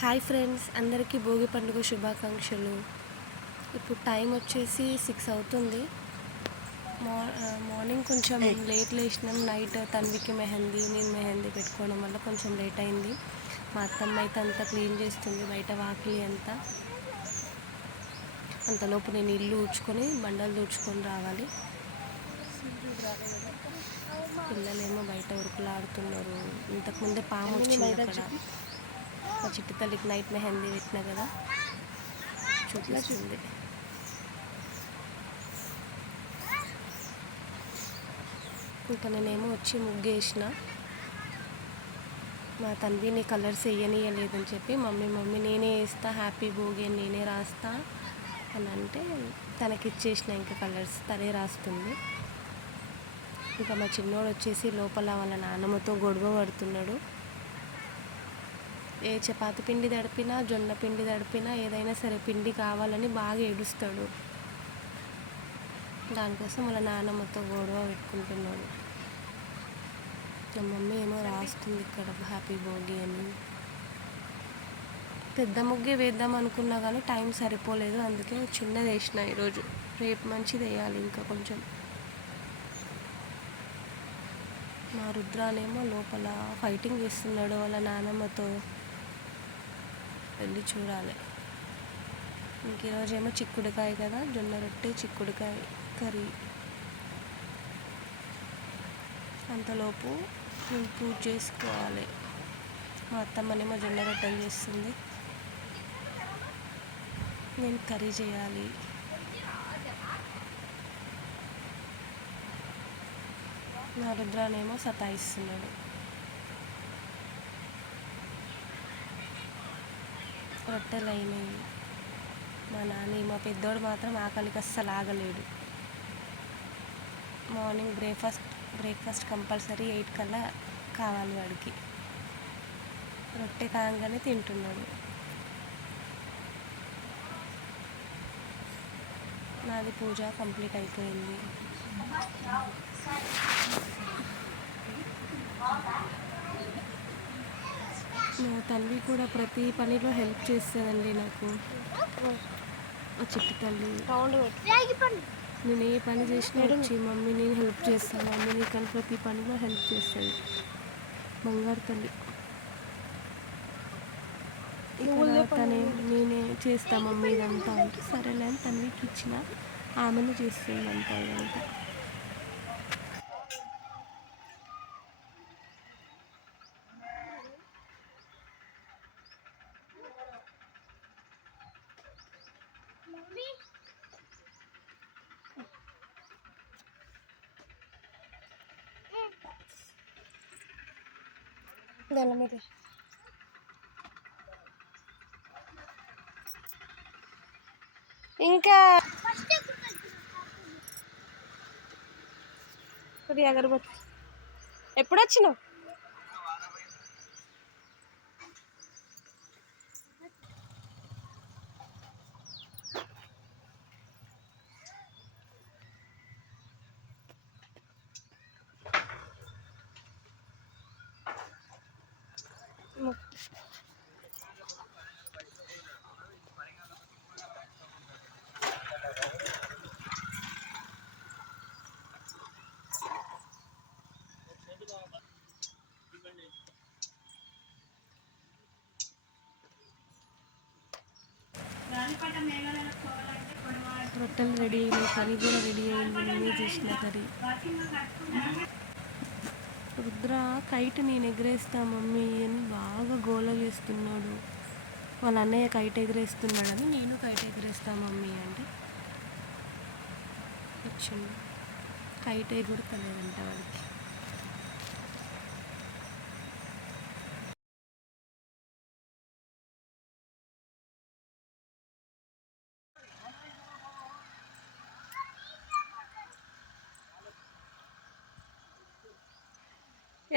Hi friends, అందరికీ భోగి పండుగ శుభాకాంక్షలు. ఇప్పుడు టైం వచ్చేసి 6 అవుతుంది. మార్నింగ్ కొంచెం లేట్ లేచినాం. నైట్ తన్వికి మెహందీ, నేను మెహందీ పెట్టుకోవడం వల్ల కొంచెం లేట్ అయింది. మా అత్తమ్మ అయితే అంతా క్లీన్ చేస్తుంది, బయట వాకిలి అంతా. అంతలోపు నేను ఇల్లు ఊడ్చుకొని బండలు తుడుచుకొని రావాలి. పిల్లలేమో బయట ఉరుకులాడుతున్నారు. ఇంతకుముందే పాము వచ్చింది అక్కడ. మా చిట్టి తల్లికి నైట్ మెహందీ పెట్టినా కదా, చూపిస్తుంది. ఇంకా నేనేమో వచ్చి ముగ్గేసిన. మా తన్విని కలర్స్ వేయనీయలేదని చెప్పి మమ్మీ నేనే వేస్తా, హ్యాపీ భోగి అని నేనే రాస్తా అని అంటే తనకిచ్చేసిన. ఇంకా కలర్స్ తనే రాస్తుంది. ఇంకా మా చిన్నోడు వచ్చేసి లోపల వాళ్ళ నాన్నమ్మతో గొడవ పడుతున్నాడు. ఏ చపాతి పిండి తడిపినా, జొన్న పిండి తడిపినా, ఏదైనా సరే పిండి కావాలని బాగా ఏడుస్తాడు. దానికోసం వాళ్ళ నాన్నమ్మతో గొడవ పెట్టుకుంటున్నాడు. మా మమ్మీ ఏమో రాస్తుంది ఇక్కడ హ్యాపీ భోగి అని. పెద్ద ముగ్గే వేద్దాం అనుకున్నా కానీ టైం సరిపోలేదు, అందుకే చిన్నది వేసిన ఈరోజు. రేపు మంచిది వేయాలి ఇంకా కొంచెం. మా రుద్రానేమో లోపల ఫైటింగ్ చేస్తున్నాడు వాళ్ళ నాన్నమ్మతో. వెళ్ళి చూడాలి. ఇంక ఈరోజేమో చిక్కుడుకాయ కదా, జొన్న రొట్టె చిక్కుడుకాయ కర్రీ. అంతలోపు నేను పూజ చేసుకోవాలి. మా అత్తమ్మనేమో జొన్న రొట్టెలు చేస్తుంది, నేను కర్రీ చేయాలి. నా రుద్రానేమో సతాయిస్తున్నాడు. రొట్టెలు అయినాయి. మా పెద్దోడు మాత్రం ఆకలికి అస్సలు ఆగలేడు. మార్నింగ్ బ్రేక్ఫాస్ట్ కంపల్సరీ 8 కల్లా కావాలి వాడికి. రొట్టె కాగానే తింటున్నాడు. నాది పూజ కంప్లీట్ అయిపోయింది. మా తల్లి కూడా ప్రతి పనిలో హెల్ప్ చేస్తుందండి నాకు. ఆ చిట్టి తల్లి నేను ఏ పని చేసినా వచ్చి మమ్మీ నేను హెల్ప్ చేస్తాను, మమ్మీ నీకు ప్రతి పనిలో హెల్ప్ చేస్తుంది. బంగారు తల్లి. తనే నేనే చేస్తా మమ్మీ ఇదంతా అంటే సరేలే అని తనకి ఇచ్చిన. ఆమెను చేస్తుందంట ఇదంతా. మీద ఇంకా అగరబత్తి ఎప్పుడు వచ్చినావు? రొట్టెలు రెడీ అయినాయి, కర్రీ కూడా రెడీ అయింది. నేనే చేసిన కర్రీ. రుద్ర కైట్ నేను ఎగరేస్తా మమ్మీ అని బాగా గోల చేస్తున్నాడు. వాళ్ళ అన్నయ్య కైట్ ఎగరేస్తున్నాడని నేను కైట్ ఎగరేస్తా మమ్మీ అంటే వచ్చింది. కైట్ ఎగురుతలేదంట వాడికి.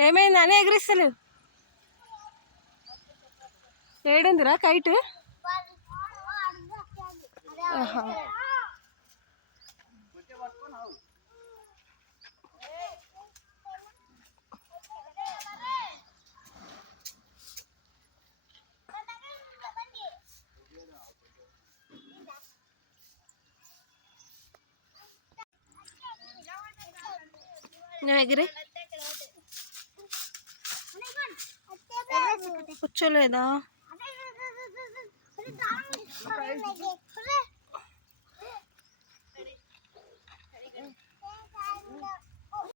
ఏమైంది అని ఎగిరిస్తలు? ఏడిందిరా కైట్? నువ్వు ఎగిరి కూర్చోలేదా?